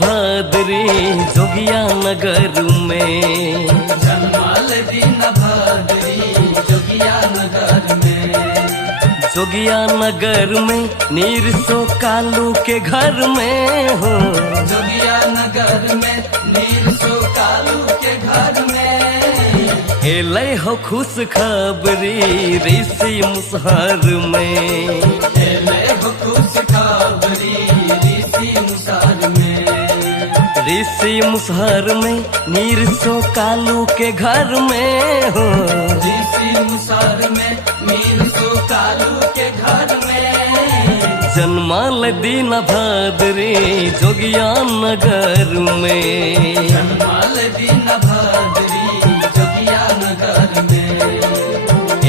भाद्री जोगिया नगर में, जन्माल दिन भाद्री जोगिया नगर में, जोगिया नगर में नीरसो कालू के घर में हो, जोगिया नगर में नीरसो कालू के घर में, एलै हो खुश खबरी ऋषि मुसहर में, एलै हो खुश खबरी ऋषि मुसहर में, ऋषि मुसहर में नीरसो कालू के घर में हो, ऋषि मुसहर में नीरसो कालू के घर में, जन्माल दिन भाद्री जोगिया नगर में, जन्माल दिन भाद्री जोगिया नगर में,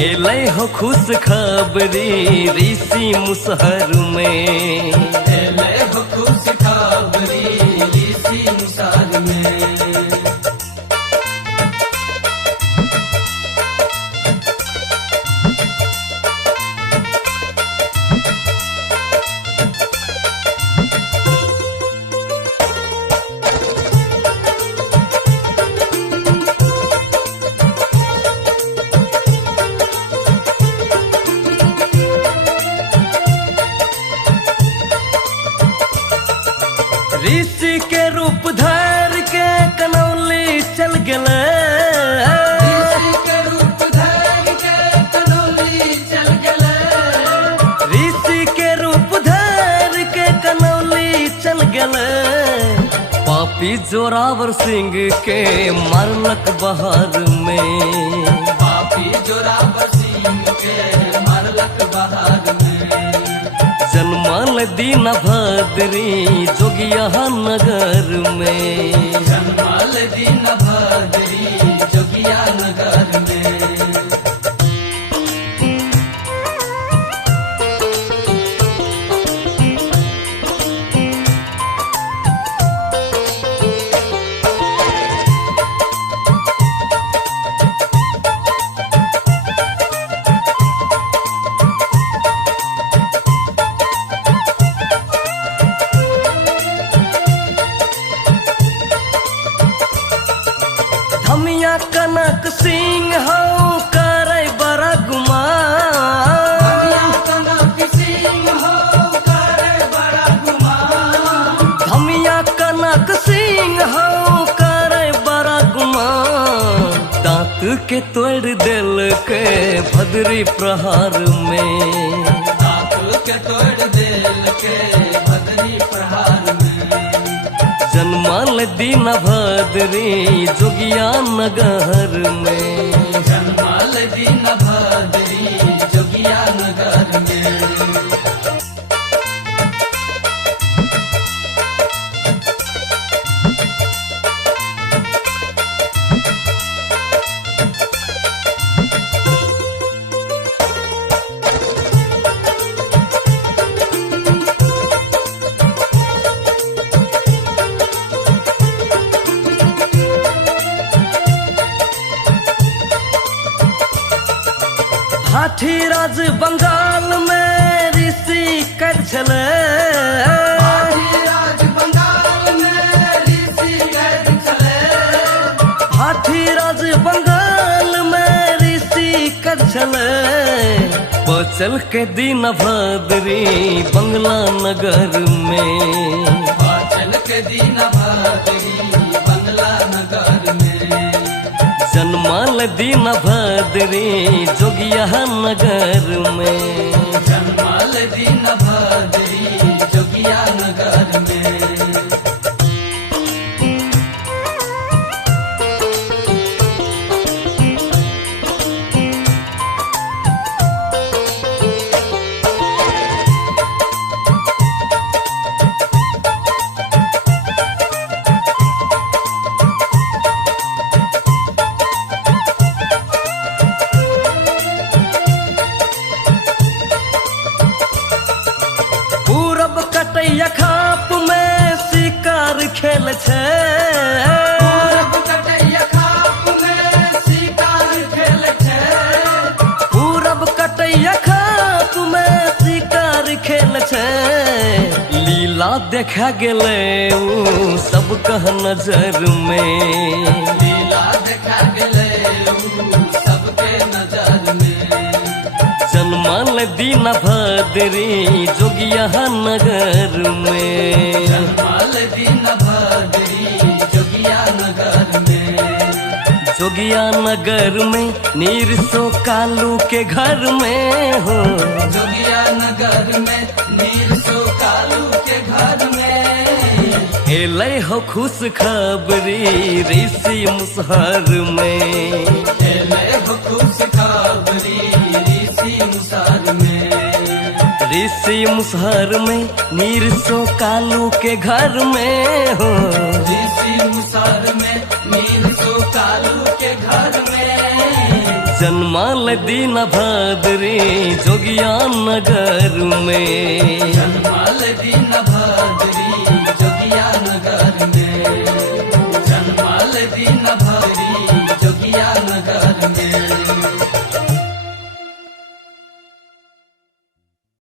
एलै हो खुश खबरी ऋषि मुसहर में, एलै हो खुश खबरी ऋषि मुसहर में। ऋषि के रूप धर के कनौली चल गए, ऋषि के रूप धर के कनौली चल गए, ऋषि के रूप धर के कनौली चल गए, पापी जोरावर सिंह के मारलक बहार में, पापी जोरावर सिंह के मारलक बहार में, जन्माल दिन भाद्री जोगिया नगर में, जन्माल दिन भाद्री जोगिया नगर में, धमिया कनक सिंह हो करे बड़ा गुमान, धमिया कनक सिंह हो करे बड़ा गुमान, धमिया कनक सिंह हो करे बड़ा गुमान, दांत के तोड़ दिल के भद्री प्रहार में, दांत के तोड़ दिल के भद्री प्रहार में, जन्माल दिन भाद्री जोगिया नगर में, जन्माल दिन भाद्री जोगिया नगर में। हाथीराज बंगाल में ऋषि कर चले, हाथीराज बंगाल में ऋषि कर चले, हाथीराज बंगाल में ऋषि कर चले, बचल के दिन भाद्री बंगला नगर में, बचल के दिन भाद्री बंगला नगर में, जन्माल दिन भाद्री जोगिया नगर में, जन्माल दिन भाद्री जोगिया नगर में। कटैया खाप में शिकार खेल छे, पूरब कटैया खाप में शिकार खेल छे, पूरब कटैया खाप में शिकार खेल छे, लीला लीला देखा गेले ऊ सब कह नजर में। लीला देखा गेले ऊ सबके नजर में। जन्मल दीन भद्री जोगिया नगर में। जन्मल दीन भद्री जोगिया नगर में। जोगिया नगर में नीरसो कालू के घर में हो। जोगिया नगर में नीरसो कालू के घर में। एले हो खुश खबरी ऋषि मुसहर में। एले हो खुश खबरी ऋषि मुसहर में। ऋषि मुसहर में नीरसो कालू के घर में हो। ऋषि मुसहर में नीरसो कालू के घर में। जन्मल दीन भद्री जोगिया नगर में। जन्मल दीन भद्री जोगिया नगर में।